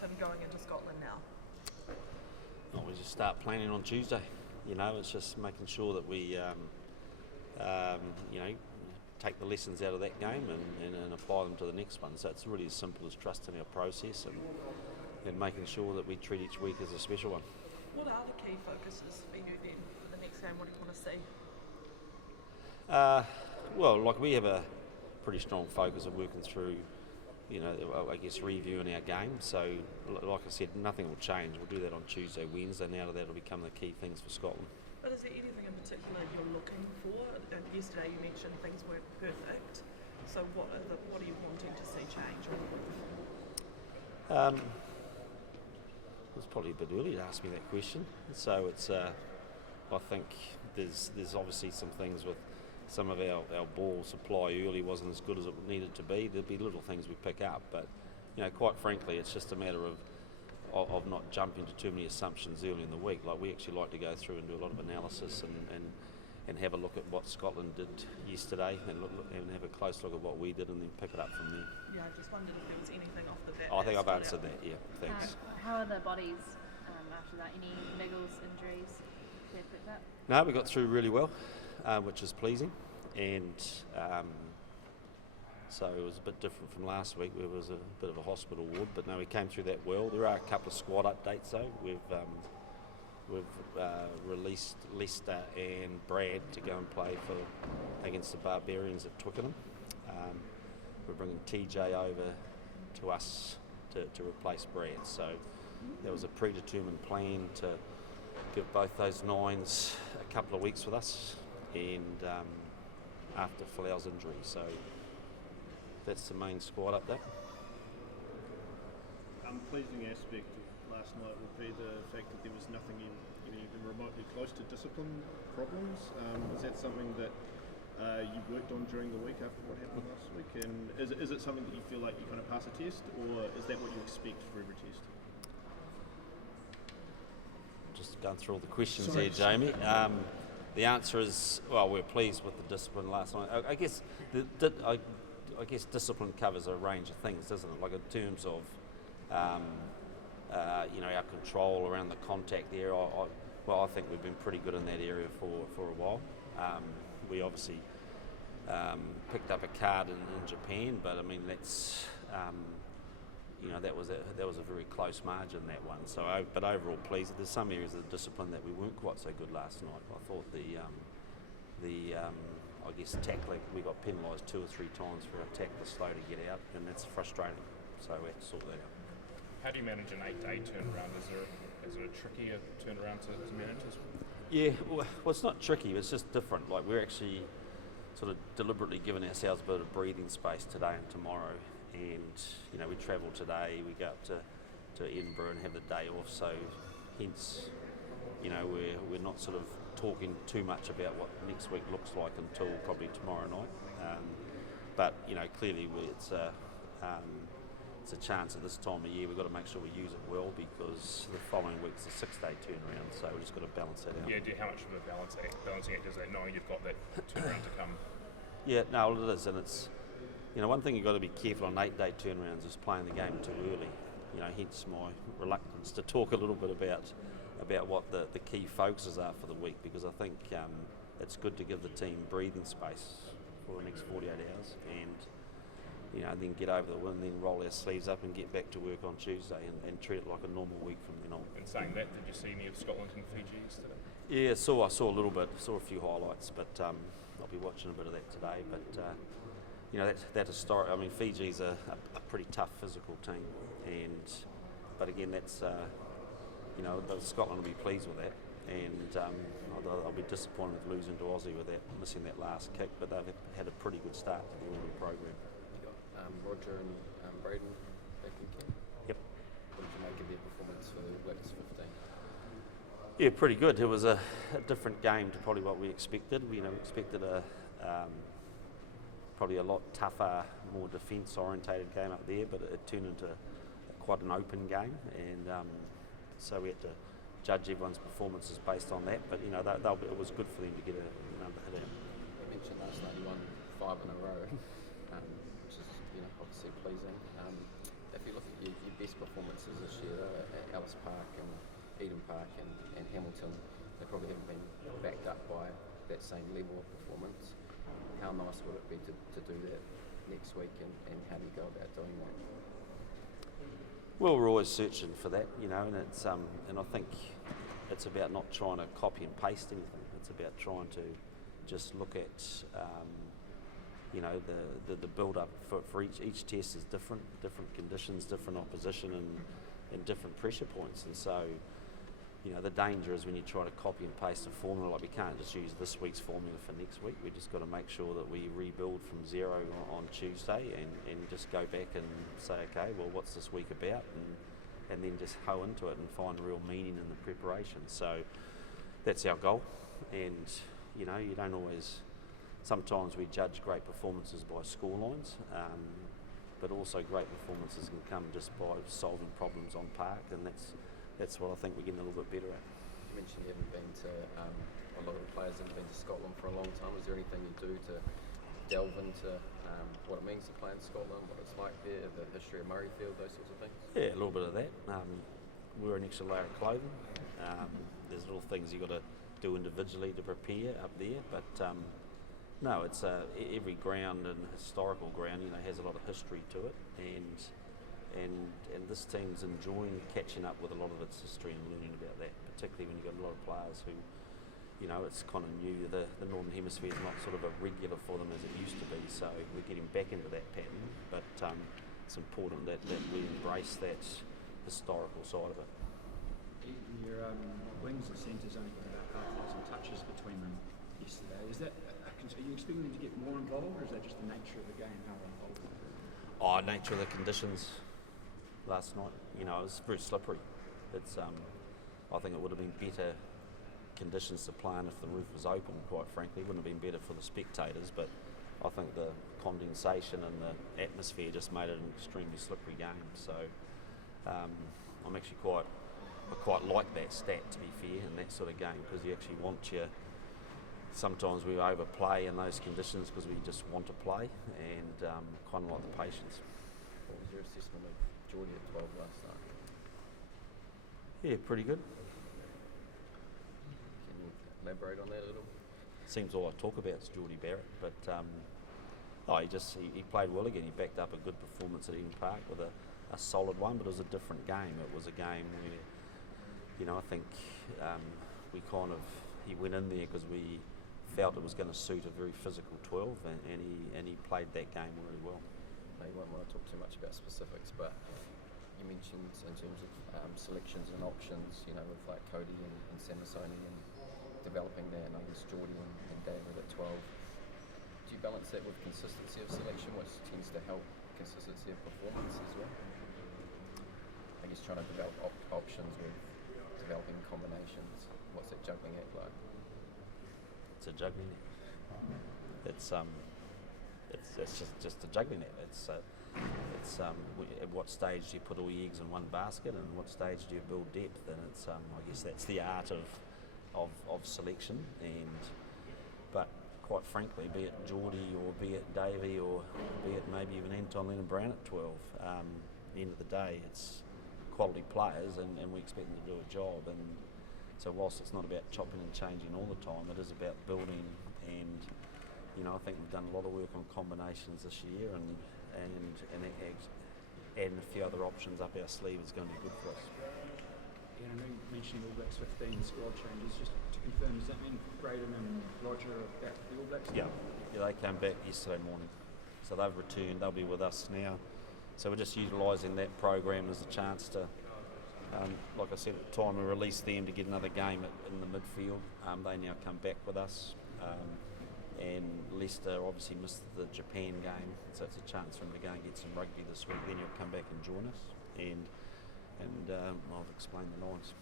momentum going into Scotland now? Well, we just start planning on Tuesday. It's just making sure that we, take the lessons out of that game and apply them to the next one. So it's really as simple as trusting our process and making sure that we treat each week as a special one. What are the key focuses for you then for the next game? What do you want to see? We have a pretty strong focus of working through, reviewing our game. So, like I said, nothing will change. We'll do that on Tuesday, Wednesday. Now that'll become the key things for Scotland. But is there anything in particular you're looking for? Yesterday you mentioned things weren't perfect. So what are you wanting to see change or improve? It's probably a bit early to ask me that question. So it's, I think there's obviously some things with some of our ball supply early wasn't as good as it needed to be. There'll be little things we pick up, but quite frankly, it's just a matter of not jumping to too many assumptions early in the week. Like, we actually like to go through and do a lot of analysis and have a look at what Scotland did yesterday and have a close look at what we did and then pick it up from there. Yeah, I just wondered if there was anything off the bat. I think I've answered that, yeah, thanks. How are the bodies after that? Any niggles, injuries they picked up? No, we got through really well, which is pleasing, and so it was a bit different from last week where it was a bit of a hospital ward, but no, we came through that well. There are a couple of squad updates though. We've released Leicester and Brad to go and play against the Barbarians at Twickenham. We're bringing TJ over to us to replace Brad. So there was a predetermined plan to give both those nines a couple of weeks with us, and after Folau's injury. So that's the main squad update. Pleasing aspect of last night would be the fact that there was nothing even remotely close to discipline problems. Is that something that you worked on during the week after what happened last week? And is it something that you feel like you kind of pass a test, or is that what you expect for every test? Just going through all the questions there, Jamie. The answer is, well, we're pleased with the discipline last night. I guess discipline covers a range of things, doesn't it? Like in terms of our control around the contact there. I think we've been pretty good in that area for a while. We obviously picked up a card in Japan, but I mean that's that was a very close margin, that one. So, but overall pleased. There's some areas of the discipline that we weren't quite so good last night. I thought tackling, we got penalised 2 or 3 times for a tackler slow to get out, and that's frustrating. So we have to sort that out. How do you manage an 8-day turnaround? Is it a trickier turnaround to manage as well? Yeah, well, it's not tricky, it's just different. Like, we're actually sort of deliberately giving ourselves a bit of breathing space today and tomorrow. And, we travel today, we go up to Edinburgh and have the day off, so hence, we're not sort of talking too much about what next week looks like until probably tomorrow night. But clearly it's a chance at this time of year. We've got to make sure we use it well, because the following week's a 6-day turnaround, so we've just got to balance that out. Yeah, how much of a balancing act is that, knowing you've got that turnaround to come? Yeah, no, it is, and it's one thing you've got to be careful on 8-day turnarounds is playing the game too early. Hence my reluctance to talk a little bit about what the key focuses are for the week, because I think it's good to give the team breathing space for the next 48 hours and then get over the win, then roll our sleeves up and get back to work on Tuesday and treat it like a normal week from then on. And saying that, did you see any of Scotland and Fiji yesterday? Yeah, I saw a little bit, saw a few highlights, but I'll be watching a bit of that today. But that historic. I mean, Fiji's a pretty tough physical team, but again, that's Scotland will be pleased with that, and I'll be disappointed with losing to Aussie with that, missing that last kick. But they've had a pretty good start to the Autumn program. You got Roger and Braden back in camp. Yep. What did you make of their performance for Wicks 15? Yeah, pretty good. It was a different game to probably what we expected. We expected probably a lot tougher, more defence-orientated game up there, but it turned into quite an open game, and so we had to judge everyone's performances based on that. But it was good for them to get another hit out. You mentioned last night you won 5 in a row, which is obviously pleasing. If you look at your best performances this Ellis Park and Eden Park and Hamilton, they probably haven't been backed up by that same level of performance. How nice would it be to do that next week, and how do you go about doing that? Well, we're always searching for that, you know, and it's and I think it's about not trying to copy and paste anything. It's about trying to just look at, you know, the build up for each test is different conditions, different opposition, and different pressure points, and so. You know, the danger is when you try to copy and paste a formula, like we can't just use this week's formula for next week. We just got to make sure that we rebuild from zero on Tuesday and just go back and say, okay, well, what's this week about? And then just hoe into it and find real meaning in the preparation. So that's our goal. And, you know, you don't always, sometimes we judge great performances by scorelines, but also great performances can come just by solving problems on park, and that's what I think we're getting a little bit better at. You mentioned you haven't been to, a lot of the players haven't been to Scotland for a long time. Is there anything you do to delve into what it means to play in Scotland, what it's like there, the history of Murrayfield, those sorts of things? Yeah, a little bit of that. Wear an extra layer of clothing. There's little things you've got to do individually to prepare up there, but no, it's every ground and historical ground, you know, has a lot of history to it, and this team's enjoying catching up with a lot of its history and learning about that, particularly when you've got a lot of players who, you know, it's kind of new. The Northern Hemisphere is not sort of a regular for them as it used to be, so we're getting back into that pattern, but it's important that we embrace that historical side of it. Your wings and centres only got about 5,000 touches between them yesterday. Is that, are you expecting them to get more involved, or is that just the nature of the game, how they're involved? Oh, nature of the conditions. Last night, you know, it was very slippery. It's, I think it would have been better conditions to play in if the roof was open, quite frankly. It wouldn't have been better for the spectators, but I think the condensation and the atmosphere just made it an extremely slippery game. So I'm actually I quite like that stat, to be fair, in that sort of game, because you actually want sometimes we overplay in those conditions because we just want to play, and kind of like the patience. What was your assessment of Geordie at 12 last night? Yeah, pretty good. Can you elaborate on that a little? Seems all I talk about is Geordie Barrett, but he played well again. He backed up a good performance at Eden Park with a solid one, but it was a different game. It was a game where, you know, I think he went in there because we felt it was going to suit a very physical 12, and he played that game really well. You won't want to talk too much about specifics, but you mentioned in terms of selections and options, you know, with like Cody and Samasoni and developing that, and I guess Geordie and David at 12. Do you balance that with consistency of selection, which tends to help consistency of performance as well? I guess trying to develop options with developing combinations. What's that juggling act like? It's a juggling act. It's just a juggling act. At what stage do you put all your eggs in one basket, and what stage do you build depth? And it's I guess that's the art of selection. But quite frankly, be it Geordie or be it Davey or be it maybe even Anton Lennon-Brown at 12, at the end of the day, it's quality players, and we expect them to do a job. And so whilst it's not about chopping and changing all the time, it is about building. And you know, I think we've done a lot of work on combinations this year, and adding a few other options up our sleeve is going to be good for us. Yeah, I know you mentioned All Blacks 15 squad changes. Just to confirm, does that mean Braden and Roger are back for the All Blacks? Yeah, they came back yesterday morning, so they've returned. They'll be with us now. So we're just utilising that program as a chance to, like I said at the time, we released them to get another game in the midfield. They now come back with us. And Leicester obviously missed the Japan game, so it's a chance for him to go and get some rugby this week. Then he'll come back and join us, and I'll explain the lines.